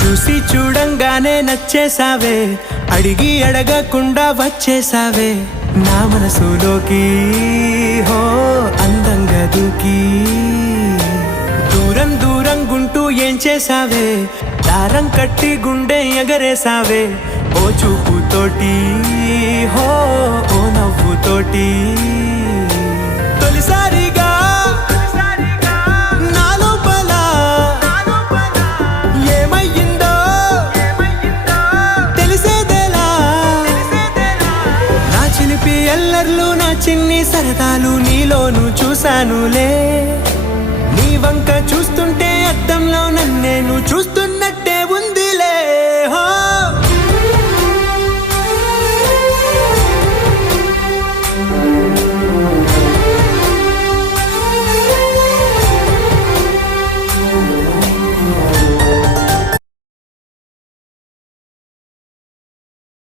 చూసి చూడంగానే నచ్చేసావే, అడిగి అడగకుండా వచ్చేసావే నా మనసులోకి. హో అందంగా దూకి దూరం దూరం గుంటూ ఏం చేసావే, దారం కట్టి గుండె ఎగరేసావే ఓ చూపుతోటి. హో ఓ నవ్వుతోటి తొలిసారిగా నా లోపల ఏమయ్యిందో తెలిసేదేలా. నా చిలిపి ఎల్లర్లు నా చిన్ని సరదాలు నీలోను చూశానులే. నీ వంక చూస్తుంటే అద్దంలో నన్నేను చూస్తున్నట్టు